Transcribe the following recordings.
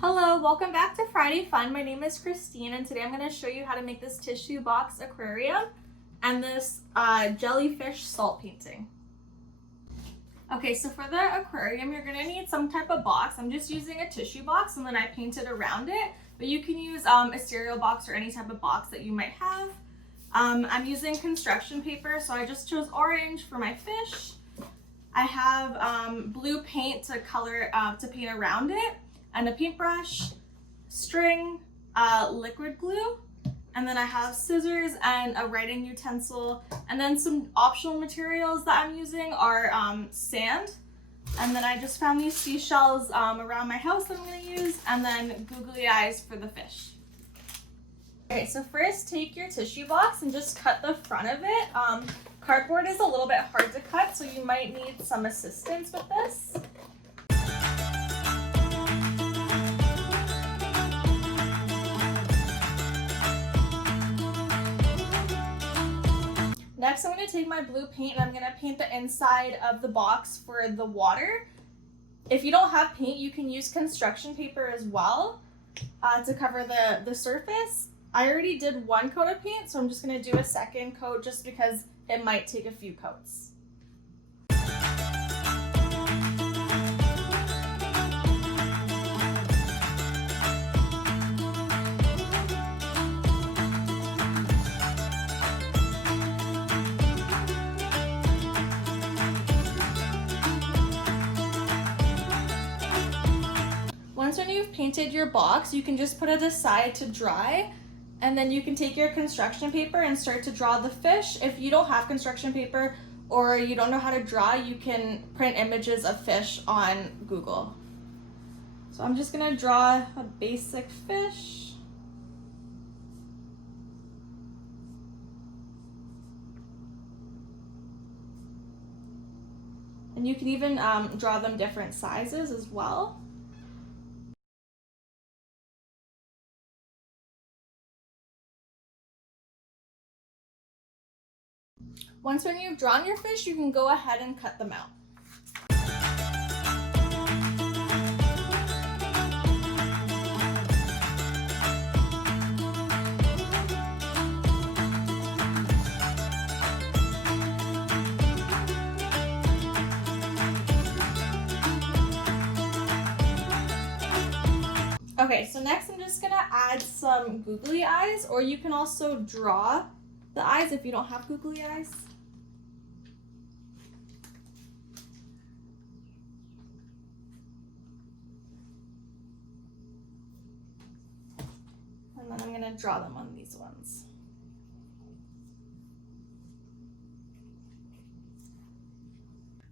Hello, welcome back to Friday Fun. My name is Christine and today I'm going to show you how to make this tissue box aquarium and this jellyfish salt painting. Okay, so for the aquarium you're going to need some type of box. I'm just using a tissue box and then I painted around it, but you can use a cereal box or any type of box that you might have. I'm using construction paper, so I just chose orange for my fish. I have blue paint to paint around it, and a paintbrush, string, liquid glue, and then I have scissors and a writing utensil, and then some optional materials that I'm using are sand, and then I just found these seashells around my house that I'm going to use, and then googly eyes for the fish. Okay, so first take your tissue box and just cut the front of it. Cardboard is a little bit hard to cut, so you might need some assistance with this. Next, I'm going to take my blue paint and I'm going to paint the inside of the box for the water. If you don't have paint, you can use construction paper as well to cover the surface. I already did one coat of paint, so I'm just going to do a second coat just because it might take a few coats. Once when you've painted your box, you can just put it aside to dry, and then you can take your construction paper and start to draw the fish. If you don't have construction paper or you don't know how to draw, you can print images of fish on Google. So I'm just gonna draw a basic fish. And you can even draw them different sizes as well. Once when you've drawn your fish, you can go ahead and cut them out. Okay, so next I'm just gonna add some googly eyes, or you can also draw the eyes if you don't have googly eyes. And then I'm going to draw them on these ones.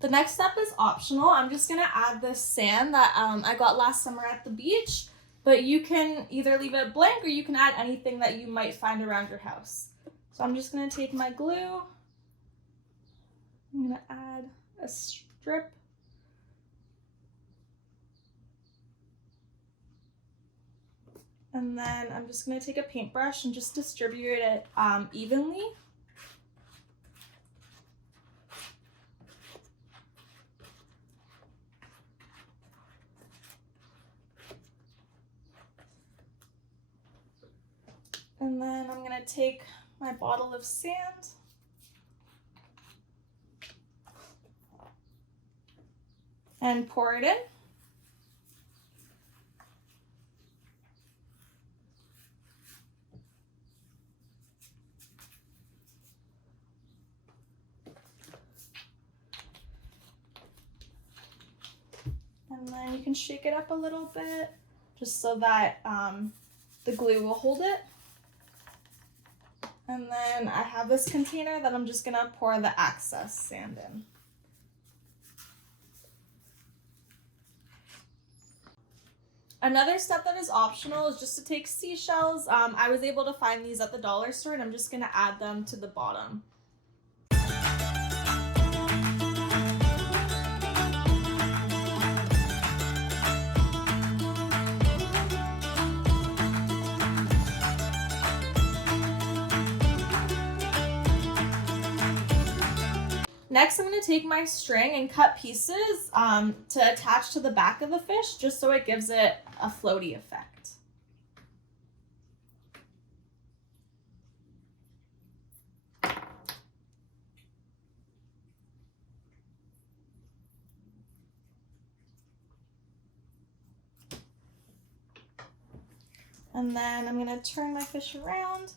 The next step is optional. I'm just going to add this sand that I got last summer at the beach, but you can either leave it blank or you can add anything that you might find around your house. So I'm just going to take my glue. I'm going to add a strip. And then I'm just going to take a paintbrush and just distribute it evenly. And then I'm going to take my bottle of sand and pour it in. And then you can shake it up a little bit just so that the glue will hold it. And then I have this container that I'm just gonna pour the excess sand in. Another step that is optional is just to take seashells. I was able to find these at the dollar store and I'm just gonna add them to the bottom. Next, I'm going to take my string and cut pieces to attach to the back of the fish, just so it gives it a floaty effect. And then I'm going to turn my fish around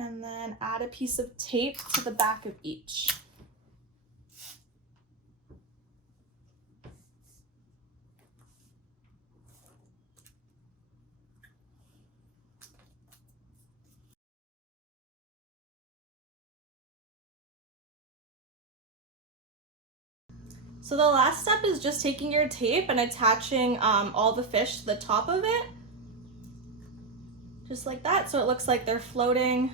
and then add a piece of tape to the back of each. So the last step is just taking your tape and attaching all the fish to the top of it. Just like that, so it looks like they're floating.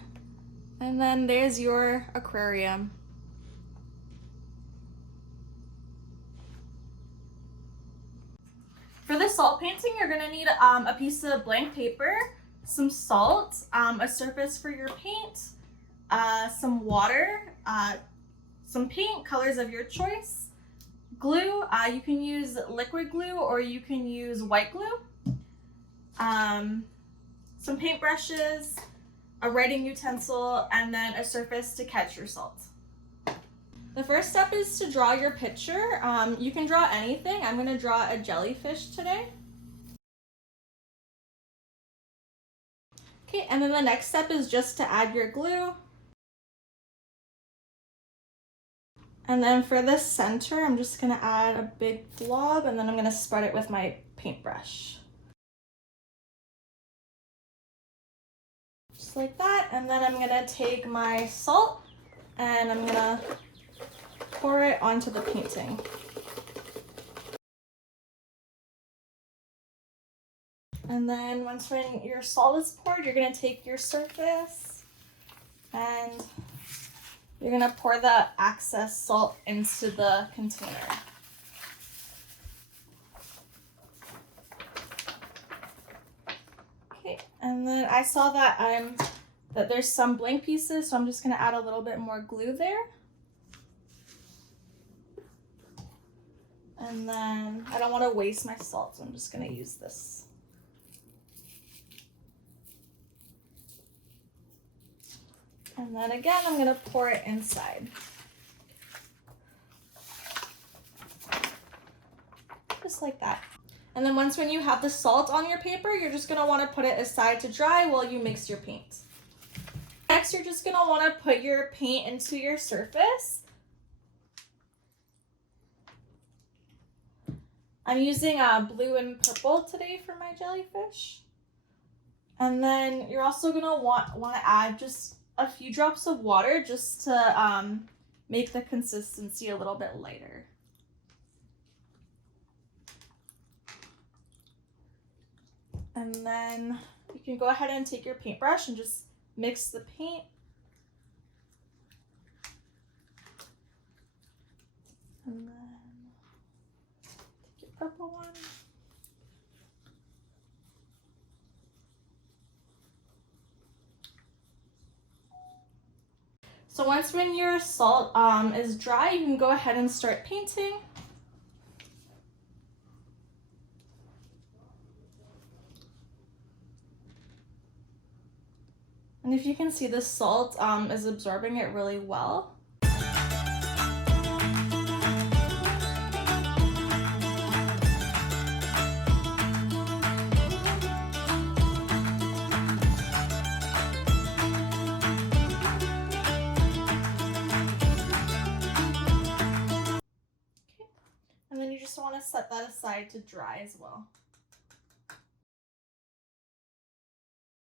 And then there's your aquarium. For the salt painting, you're gonna need a piece of blank paper, some salt, a surface for your paint, some water, some paint, colors of your choice, glue. You can use liquid glue or you can use white glue, some paintbrushes, a writing utensil, and then a surface to catch your salt. The first step is to draw your picture. You can draw anything. I'm going to draw a jellyfish today. Okay, and then the next step is just to add your glue. And then for the center, I'm just going to add a big blob, and then I'm going to spread it with my paintbrush. Just like that. And then I'm going to take my salt and I'm going to pour it onto the painting. And then when your salt is poured, you're going to take your surface and you're going to pour the excess salt into the container. Okay, and then I saw that that there's some blank pieces, so I'm just going to add a little bit more glue there. And then I don't want to waste my salt, so I'm just going to use this. And then again, I'm going to pour it inside. Just like that. And then when you have the salt on your paper, you're just going to want to put it aside to dry while you mix your paint. Next, you're just going to want to put your paint into your surface. I'm using blue and purple today for my jellyfish. And then you're also gonna want to add just a few drops of water just to make the consistency a little bit lighter. And then you can go ahead and take your paintbrush and just mix the paint. And then purple one. So when your salt is dry, you can go ahead and start painting. And if you can see, the salt is absorbing it really well. And then you just want to set that aside to dry as well.